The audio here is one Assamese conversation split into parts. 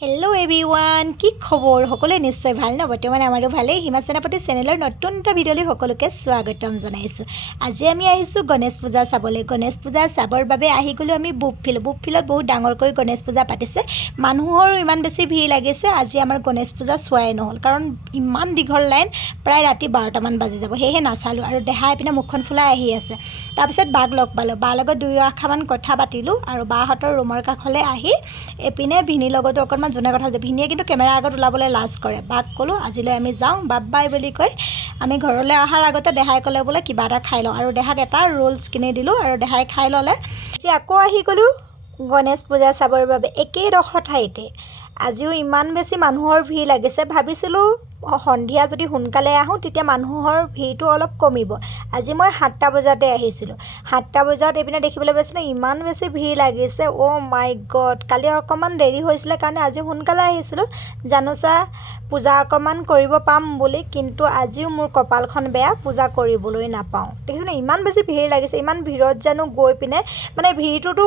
হেল্ল' এভৰিৱান, কি খবৰ? সকলোৱে নিশ্চয় ভাল ন? বৰ্তমান আমাৰো ভালেই। হিমা সেনাপতি চেনেলৰ নতুন এটা ভিডিঅ'লৈ সকলোকে স্বাগতম জনাইছোঁ। আজি আমি আহিছোঁ গণেশ পূজা চাবলৈ। গণেশ পূজা চাবৰ বাবে আহি গ'লোঁ আমি বুকফিল্ডত বহুত ডাঙৰকৈ গণেশ পূজা পাতিছে। মানুহৰো ইমান বেছি ভিৰ লাগিছে। আজি আমাৰ গণেশ পূজা চোৱাই নহ'ল, কাৰণ ইমান দীঘল লাইন, প্ৰায় ৰাতি 12টামান বাজি যাব। সেয়েহে নাচালোঁ আৰু দেহা এইপিনে মুখখন ফুলাই আহি আছে। তাৰপিছত বাক লগ পালোঁ। বাৰ লগত দুই আশামান কথা পাতিলোঁ আৰু বাহঁতৰ ৰুমৰ কাষলৈ আহি এইপিনে ভিনীৰ লগতো অকণমান জোনে কথা হৈছে। ভিনীয়ে কিন্তু কেমেৰা আগত ওলাবলৈ লাজ কৰে। বাক ক'লোঁ আজিলৈ আমি যাওঁ, বাই বুলি কৈ আমি ঘৰলৈ অহাৰ আগতে দেহাই ক'লে বোলে কিবা এটা খাই লওঁ, আৰু দেহাক এটা ৰোলছ কিনি দিলোঁ আৰু দেহাই খাই ল'লে। আজি আকৌ আহি গ'লোঁ গণেশ পূজা চাবৰ বাবে একেইডোখৰ ঠাইতে। আজিও ইমান বেছি মানুহৰ ভিৰ লাগিছে। ভাবিছিলোঁ সন্ধিয়া যদি সোনকালে আহোঁ তেতিয়া মানুহৰ ভিৰটো অলপ কমিব। আজি মই 7টা বজাতে আহিছিলোঁ। 7টা বজাত এইপিনে দেখিবলৈ পাইছিলোঁ ইমান বেছি ভিৰ লাগিছে। অ' মাই গড, কালি অকণমান দেৰি হৈছিলে কাৰণে আজি সোনকালে আহিছিলোঁ, জানোচা পূজা অকণমান কৰিব পাম বুলি, কিন্তু আজিও মোৰ কপালখন বেয়া, পূজা কৰিবলৈ নাপাওঁ। দেখিছেনে ইমান বেছি ভিৰ লাগিছে। ইমান ভিৰত জানো গৈ পিনে মানে ভিৰটোতো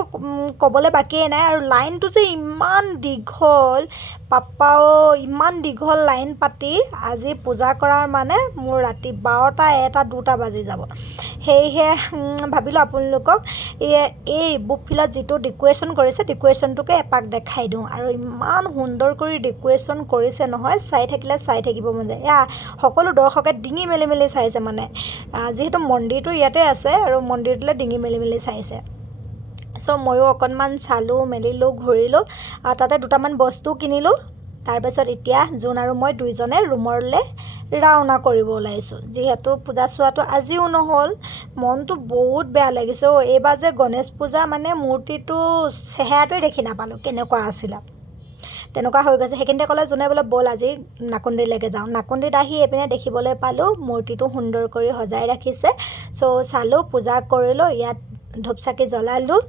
ক'বলৈ বাকীয়ে নাই, আৰু লাইনটো যে ইমান দীঘল, পাপাও ইমান দীঘল লাইন পাতি আজি পূজা কৰাৰ মানে মোৰ ৰাতি 12টা 1টা 2টা বাজি যাব। সেয়েহে ভাবিলোঁ আপোনালোকক এই বুকফিল্ডত যিটো ডেক'ৰেশ্যন কৰিছে ডেক'ৰেশ্যনটোকে এপাক দেখাই দিওঁ। আৰু ইমান সুন্দৰ কৰি ডেক'ৰেশ্যন কৰিছে নহয়, চাই থাকিলে চাই থাকিব মন যায়। এয়া সকলো দৰ্শকে ডিঙি মেলি মেলি চাইছে, মানে যিহেতু মন্দিৰটো ইয়াতে আছে আৰু মন্দিৰটোলৈ ডিঙি মেলি মেলি চাইছে। চ' ময়ো অকণমান চালোঁ মেলিলোঁ ঘূৰিলোঁ, তাতে দুটামান বস্তু কিনিলোঁ। তাৰপিছত এতিয়া জোন আৰু মই দুইজনে ৰুমলৈ ৰাওনা কৰিব ওলাইছোঁ। যিহেতু পূজা চোৱাটো আজিও নহ'ল, মনটো বহুত বেয়া লাগিছে। এইবাৰ যে গণেশ পূজা মানে মূৰ্তিটো চেহেৰাটোৱে দেখি নাপালোঁ, কেনেকুৱা আছিলে তেনেকুৱা হৈ গৈছে। সেইখিনিতে ক'লে জোনে বোলে ব'ল আজি নাকুন্দিলৈকে যাওঁ। নাকুন্দিত আহি এইপিনে দেখিবলৈ পালোঁ মূৰ্তিটো সুন্দৰ কৰি সজাই ৰাখিছে। চ' চালোঁ, পূজা কৰিলোঁ, ইয়াত ধূপ চাকি জ্বলালোঁ,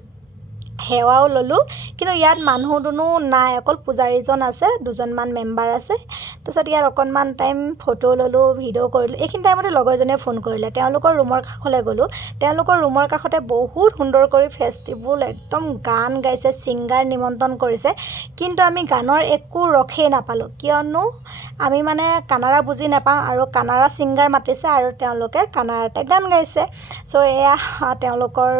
সেৱাও ল'লোঁ। কিন্তু ইয়াত মানুহ দুনো নাই, অকল পূজাৰীজন আছে, দুজনমান মেম্বাৰ আছে। তাৰপিছত ইয়াত অকণমান টাইম ফটো ল'লোঁ, ভিডিঅ' কৰিলোঁ। এইখিনি টাইমতে লগৰজনীয়ে ফোন কৰিলে, তেওঁলোকৰ ৰুমৰ কাষলৈ গ'লোঁ। তেওঁলোকৰ ৰুমৰ কাষতে বহুত সুন্দৰ কৰি ফেষ্টিভেল একদম গান গাইছে, ছিংগাৰ নিমন্ত্ৰণ কৰিছে, কিন্তু আমি গানৰ একো ৰখেই নাপালোঁ, কিয়নো আমি মানে কানাড়া বুজি নাপাওঁ, আৰু কানাড়া ছিংগাৰ মাতিছে আৰু তেওঁলোকে কানাড়াতে গান গাইছে। চ' এয়া তেওঁলোকৰ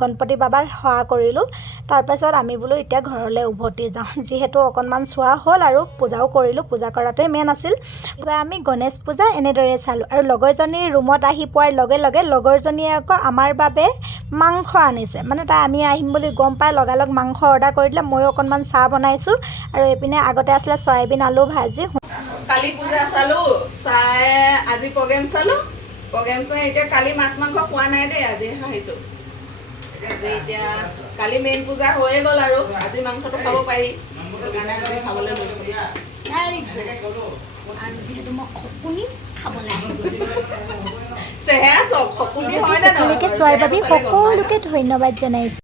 গণপতি বাবাক সেৱা কৰিলোঁ। তাৰপাছত আমি বোলো এতিয়া ঘৰলৈ উভতি যাওঁ, যিহেতু অকণমান চোৱা হ'ল আৰু পূজাও কৰিলোঁ, পূজা কৰাটোৱে মেইন আছিল। এইবাৰ আমি গণেশ পূজা এনেদৰে চালোঁ। আৰু লগৰজনীৰ ৰুমত আহি পোৱাৰ লগে লগে লগৰজনীয়ে আকৌ আমাৰ বাবে মাংস আনিছে, মানে তাই আমি আহিম বুলি গম পাই লগালগ মাংস অৰ্ডাৰ কৰি দিলে। ময়ো অকণমান চাহ বনাইছোঁ, আৰু এইপিনে আগতে আছিলে চয়াবিন আলু ভাজি। কালি পূজা চালোঁ, চাই আজি প্ৰগ্ৰেম চালোঁ, প্ৰগ্ৰেম চাই এতিয়া কালি মাছ মাংস খোৱা নাই দেই, আজিহে আহিছোঁ। আজি এতিয়া কালি মেইন পূজা হৈয়ে গ'ল আৰু আজি মাংসটো খাব পাৰি, সেইকাৰণে আজি খাবলৈ লৈছোঁ। যিহেতু মই সপোনি খাবলৈ চেহেৰা চব সপোনি হয় নে নহয়? চোৱাৰ বাবে সকলোকে ধন্যবাদ জনাইছোঁ।